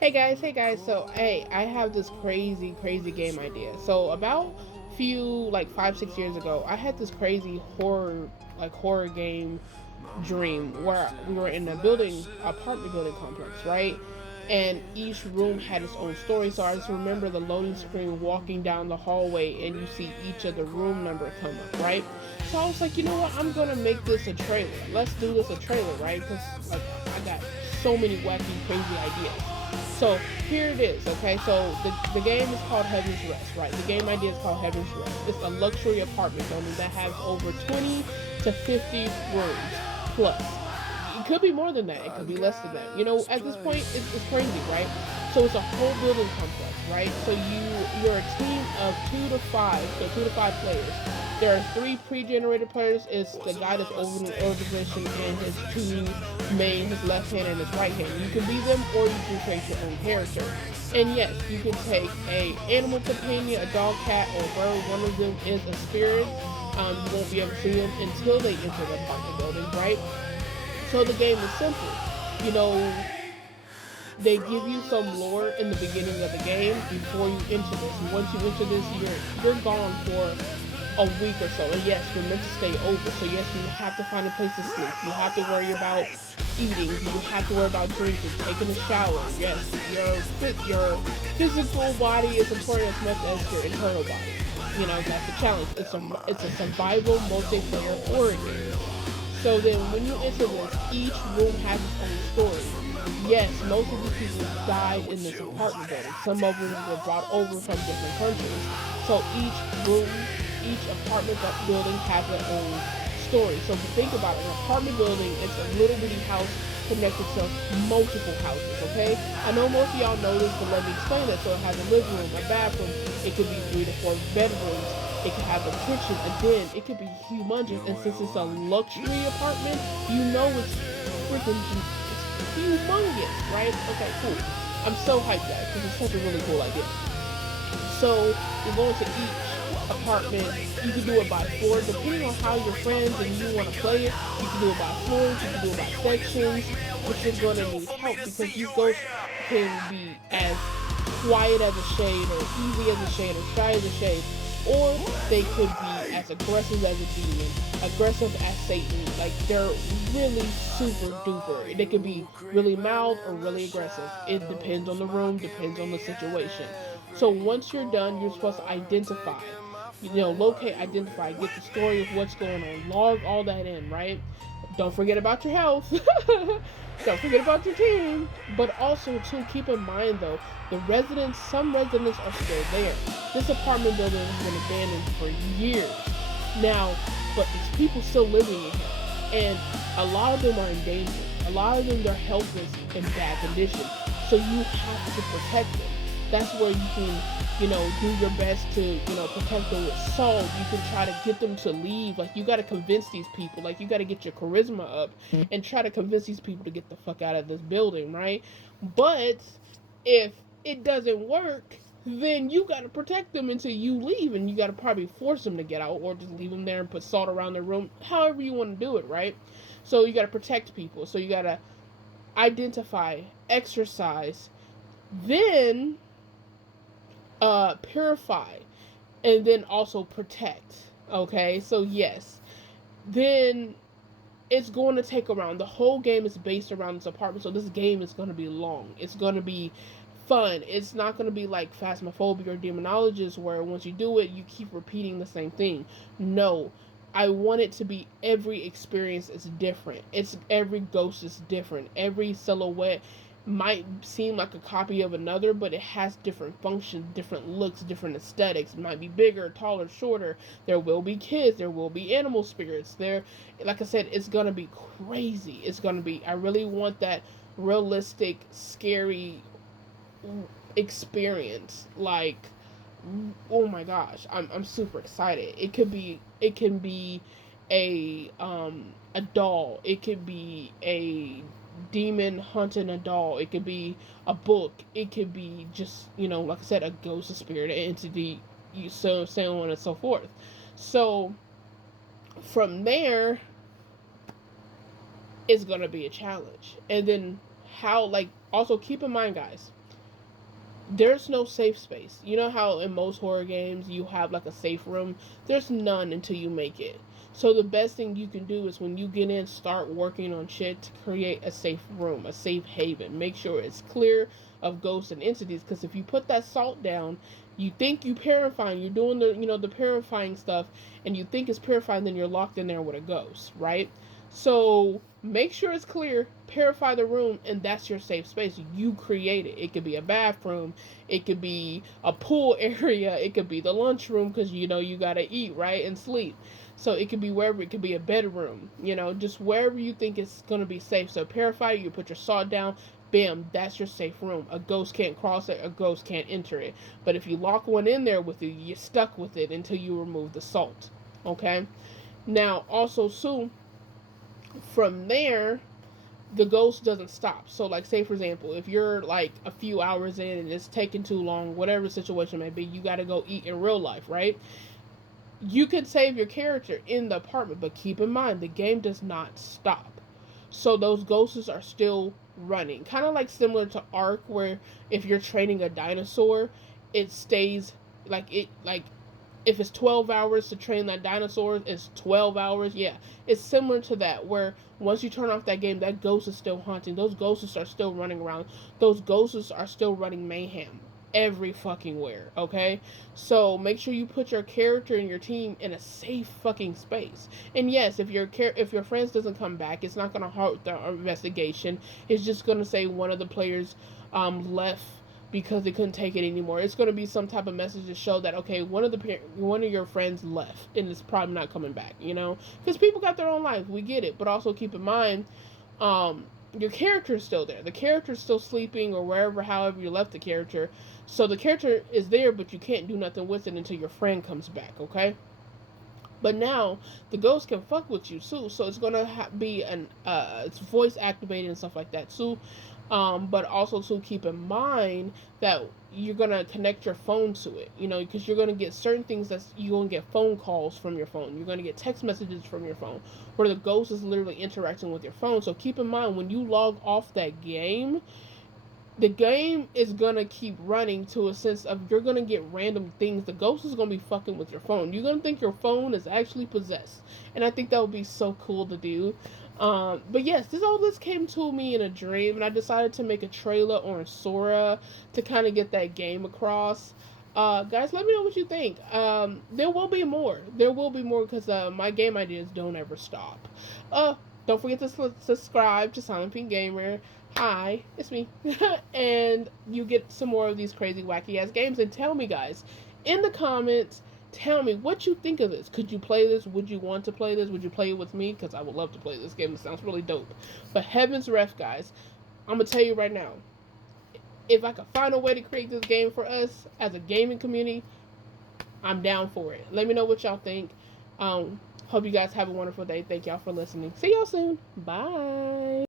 Hey guys. So, hey, I have this crazy game idea. So, about few like 5 6 years ago, I had this crazy horror game dream where we were in a apartment building complex, right? And each room had its own story. So I just remember the loading screen, walking down the hallway, and you see each of the room number come up, right? So I was like, you know what? I'm gonna make this a trailer. Let's do this a trailer, right? Because like I got so many wacky, crazy ideas. So here it is, okay? So the game is called Heaven's Rest, right? The game idea is called Heaven's Rest. It's a luxury apartment building that has over 20 to 50 rooms plus. It could be more than that. It could be less than that. At this point, it's crazy, right? So it's a whole building complex, right? So you're a team of 2 to 5, so 2 to 5 players. There are three pre-generated players. It's the guy that's over in the organization and his his left hand and his right hand. You can be them, or you can create your own character. And yes, you can take a animal companion, a dog, cat, or bird. One of them is a spirit. You won't be able to see them until they enter the apartment building, right? So the game is simple. You know, they give you some lore in the beginning of the game before you enter this. And once you enter this, you're gone for a week or so. And yes, you're meant to stay over. So yes, you have to find a place to sleep. You have to worry about eating. You have to worry about drinking, taking a shower. Yes, your physical body is important as much as your internal body. That's a challenge. It's a survival multiplayer horror game. So then when you enter this, each room has its own story. Yes, most of these people died in this apartment building. Some of them were brought over from different countries. So each apartment building has their own story. So if you think about it, an apartment building is a little bitty house connected to multiple houses, okay? I know most of y'all know this, but let me explain it. So it has a living room, a bathroom, it could be 3 to 4 bedrooms, it could have a kitchen, a den, it could be humongous. And since it's a luxury apartment, it's freaking it's humongous, right? Okay, cool. I'm so hyped guys because it's such a really cool idea. So you're going to each apartment. You can do it by floor, depending on how your friends and you want to play it. You can do it by floors, you can do it by sections, but you're going to need help because these ghosts can be as quiet as a shade, or easy as a shade, or shy as a shade, or they could be as aggressive as a demon, aggressive as Satan. Like they're really super duper. They could be really mild or really aggressive. It depends on the room, depends on the situation. So once you're done, you're supposed to identify. Locate, identify, get the story of what's going on, log all that in, right? Don't forget about your health. Don't forget about your team. But also, too, keep in mind though, some residents are still there. This apartment building has been abandoned for years now, but there's people still living in here, and a lot of them are in danger. A lot of them, their health is in bad condition, so you have to protect them. That's where you can, do your best to, protect them with salt. You can try to get them to leave. Like, you got to convince these people. Like, you got to get your charisma up and try to convince these people to get the fuck out of this building, right? But if it doesn't work, then you got to protect them until you leave, and you got to probably force them to get out, or just leave them there and put salt around their room, however you want to do it, right? So you got to protect people. So you got to identify, exercise, then purify, and then also protect. Okay, so yes, then it's going to take around, the whole game is based around this apartment. So this game is going to be long, it's going to be fun. It's not going to be like Phasmophobia or Demonologist, where once you do it you keep repeating the same thing. No, I want it to be, every experience is different. It's every ghost is different. Every silhouette might seem like a copy of another, but it has different functions, different looks, different aesthetics. It might be bigger, taller, shorter. There will be kids, there will be animal spirits. There, like I said, it's gonna be crazy. It's gonna be, I really want that realistic, scary experience. Like, oh my gosh, I'm super excited. It can be a doll. It could be a demon hunting a doll. It could be a book. It could be just, like I said, a ghost, a spirit, an entity, so on and so forth. So from there, it's gonna be a challenge. And then how, like, also keep in mind, guys, There's no safe space. You know how in most horror games you have like a safe room? There's none until you make it. So the best thing you can do is when you get in, start working on shit to create a safe room, a safe haven. Make sure it's clear of ghosts and entities, because if you put that salt down, you think you purifying, you're doing the purifying stuff, and you think it's purifying, then you're locked in there with a ghost, right? So make sure it's clear, purify the room, and that's your safe space. You create it. It could be a bathroom, it could be a pool area, it could be the lunchroom, because you gotta eat, right, and sleep. So it could be wherever. It could be a bedroom, just wherever you think it's gonna be safe. So purify, you put your salt down, bam, that's your safe room. A ghost can't cross it, a ghost can't enter it. But if you lock one in there with you, you're stuck with it until you remove the salt. Okay? Now also too, from there, the ghost doesn't stop. So, like, say for example, if you're like a few hours in and it's taking too long, whatever the situation may be, you got to go eat in real life, right? You could save your character in the apartment, but keep in mind the game does not stop. So those ghosts are still running, kind of like similar to Ark, where if you're training a dinosaur, it stays like if it's 12 hours to train that dinosaur, it's 12 hours. Yeah, it's similar to that, where once you turn off that game, that ghost is still haunting. Those ghosts are still running around. Those ghosts are still running mayhem every fucking where, okay? So make sure you put your character and your team in a safe fucking space. And yes, if your friends doesn't come back, it's not gonna hurt the investigation. It's just gonna say one of the players left because they couldn't take it anymore. It's going to be some type of message to show that, okay, one of your friends left and it's probably not coming back, because people got their own lives. We get it, but also keep in mind, your character is still there. The character is still sleeping or wherever, however you left the character. So the character is there, but you can't do nothing with it until your friend comes back. Okay. But now the ghost can fuck with you too, so it's gonna be it's voice activated and stuff like that too. But also to keep in mind that you're gonna connect your phone to it, because you're gonna get certain things you're gonna get phone calls from your phone, you're gonna get text messages from your phone, where the ghost is literally interacting with your phone. So keep in mind when you log off that game, the game is gonna keep running to a sense of you're gonna get random things. The ghost is gonna be fucking with your phone. You're gonna think your phone is actually possessed, and I think that would be so cool to do. But yes, this came to me in a dream, and I decided to make a trailer on Sora to kind of get that game across. Guys, let me know what you think. There will be more. There will be more because my game ideas don't ever stop. Don't forget to subscribe to Silent Pink Gamer. Hi, it's me. And you get some more of these crazy, wacky ass games. And tell me, guys, in the comments, tell me what you think of this. Could you play this? Would you want to play this? Would you play it with me? Because I would love to play this game. It sounds really dope. But heavens ref, guys, I'm going to tell you right now, if I could find a way to create this game for us as a gaming community, I'm down for it. Let me know what y'all think. Hope you guys have a wonderful day. Thank y'all for listening. See y'all soon. Bye.